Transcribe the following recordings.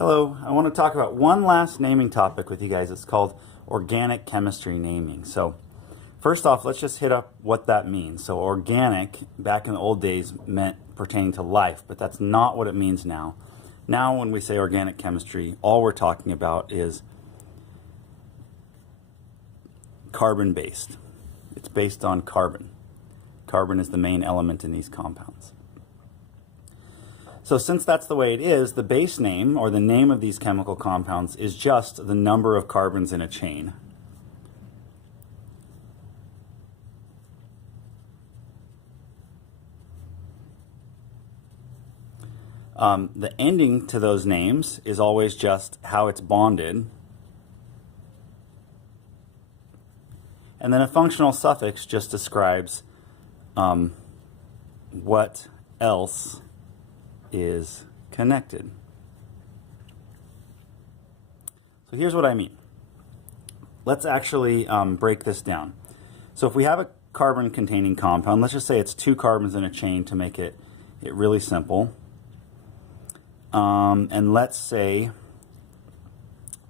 Hello, I want to talk about one last naming topic with you guys. It's called organic chemistry naming. So first off, let's just hit up what that means. So organic, back in the old days, meant pertaining to life, but that's not what it means now. Now when we say organic chemistry, all we're talking about is carbon-based. It's based on carbon. Carbon is the main element in these compounds. So since that's the way it is, the base name, or the name of these chemical compounds, is just the number of carbons in a chain. The ending to those names is always just how it's bonded. And then a functional suffix just describes what else is connected. So here's what I mean. Let's actually break this down. So if we have a carbon-containing compound, let's just say it's 2 carbons in a chain to make it really simple. And let's say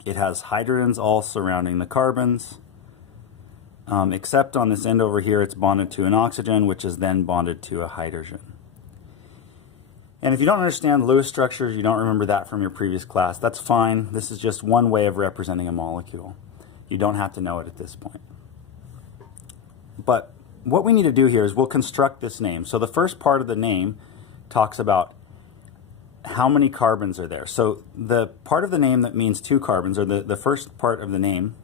it has hydrogens all surrounding the carbons, except on this end over here it's bonded to an oxygen, which is then bonded to a hydrogen. And if you don't understand Lewis structures, you don't remember that from your previous class, that's fine. This is just one way of representing a molecule. You don't have to know it at this point. But what we need to do here is we'll construct this name. So the first part of the name talks about how many carbons are there. So the part of the name that means 2 carbons, or the first part of the name,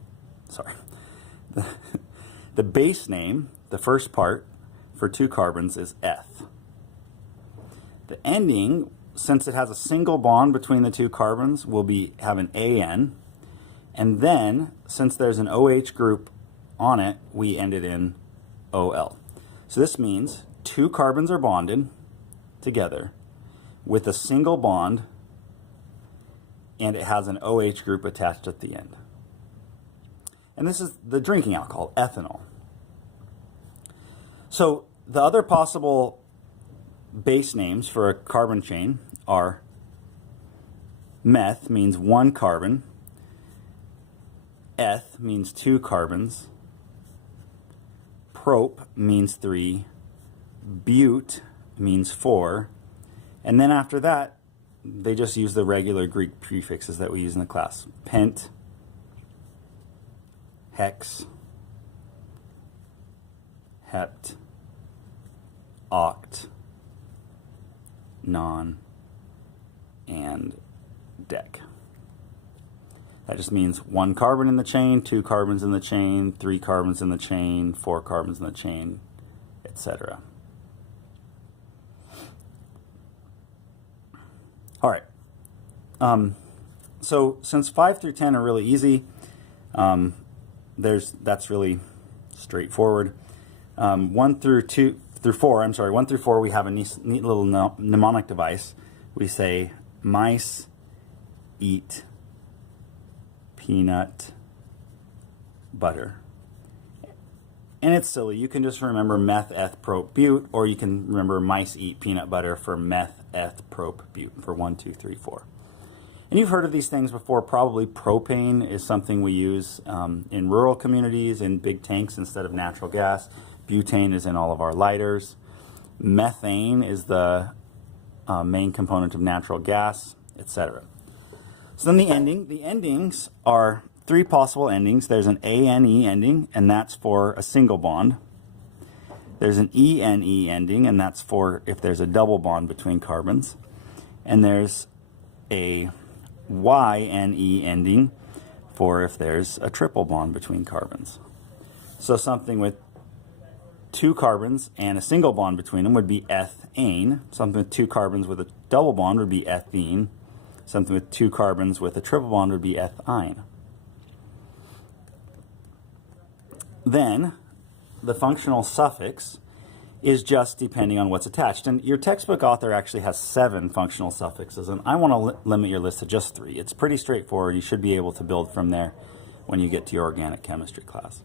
the base name, the first part for 2 carbons is eth. The ending, since it has a single bond between the 2 carbons, will have an AN. And then, since there's an OH group on it, we end it in OL. So this means 2 carbons are bonded together with a single bond, and it has an OH group attached at the end. And this is the drinking alcohol, ethanol. So the other possible base names for a carbon chain are meth, means 1 carbon, eth means 2 carbons, prop means 3, bute means 4, and then after that they just use the regular Greek prefixes that we use in the class: pent, hex, hept, oct, non, and dec. That just means 1 carbon in the chain, 2 carbons in the chain, 3 carbons in the chain, 4 carbons in the chain, etc. All right. So since 5 through 10 are really easy, that's really straightforward. 1 through 4, we have a neat little mnemonic device. We say mice eat peanut butter. And it's silly. You can just remember meth, eth, prop, bute, or you can remember mice eat peanut butter for meth, eth, prop, bute for 1, 2, 3, 4. And you've heard of these things before. Probably propane is something we use in rural communities in big tanks instead of natural gas. Butane is in all of our lighters. Methane is the main component of natural gas, etc. So then the endings are 3 possible endings. There's an ANE ending, and that's for a single bond. There's an ENE ending, and that's for if there's a double bond between carbons. And there's a YNE ending for if there's a triple bond between carbons. So something with 2 carbons and a single bond between them would be ethane. Something with 2 carbons with a double bond would be ethene. Something with 2 carbons with a triple bond would be ethyne. Then the functional suffix is just depending on what's attached. And your textbook author actually has 7 functional suffixes, and I want to limit your list to just 3. It's pretty straightforward. You should be able to build from there when you get to your organic chemistry class.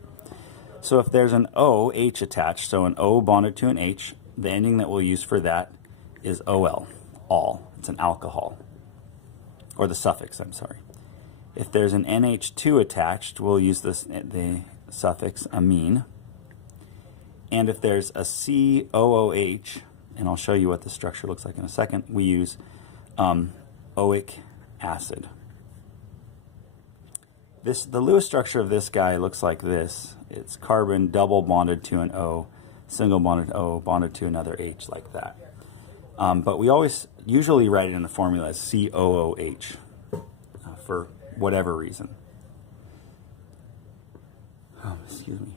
So if there's an OH attached, so an O bonded to an H, the ending that we'll use for that is OL, all. It's an alcohol. or the suffix, I'm sorry. If there's an NH2 attached, we'll use the suffix amine. And if there's a COOH, and I'll show you what the structure looks like in a second, we use oic acid. The Lewis structure of this guy looks like this. It's carbon double bonded to an O, single bonded O, bonded to another H, like that. But we usually write it in the formula as COOH for whatever reason. Excuse me.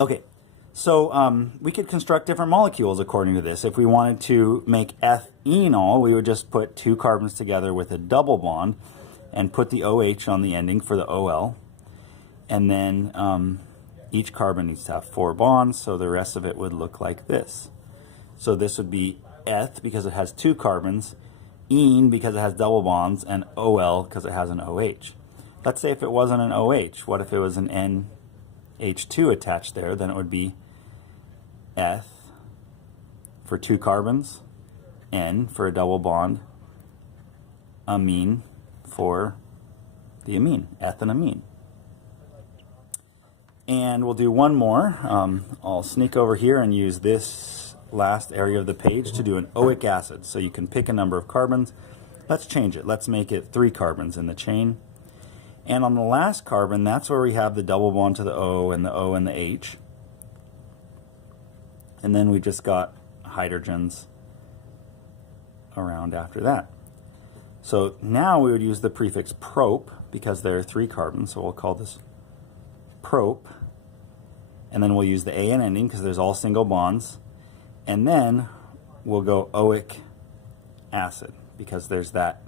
Okay, so we could construct different molecules according to this. If we wanted to make ethenol, we would just put 2 carbons together with a double bond and put the OH on the ending for the OL. And then each carbon needs to have 4 bonds, so the rest of it would look like this. So this would be eth because it has 2 carbons, ene because it has double bonds, and OL because it has an OH. Let's say if it wasn't an OH, what if it was an NH2 attached there? Then it would be eth for 2 carbons, N for a double bond, amine for the amine, ethanamine. And we'll do one more. I'll sneak over here and use this last area of the page to do an oic acid. So you can pick a number of carbons. Let's change it. Let's make it 3 carbons in the chain. And on the last carbon, that's where we have the double bond to the O and the H. And then we just got hydrogens around after that. So now we would use the prefix prop because there are 3 carbons, so we'll call this prop. And then we'll use the AN ending because there's all single bonds. And then we'll go oic acid because there's that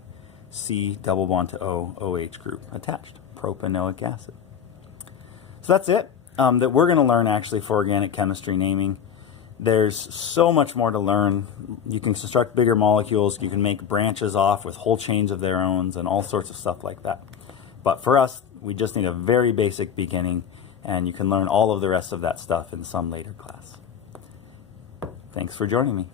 C double bond to O, OH group attached, propanoic acid. So that's it that we're going to learn actually for organic chemistry naming. There's so much more to learn. You can construct bigger molecules, you can make branches off with whole chains of their own and all sorts of stuff like that. But for us, we just need a very basic beginning, and you can learn all of the rest of that stuff in some later class. Thanks for joining me.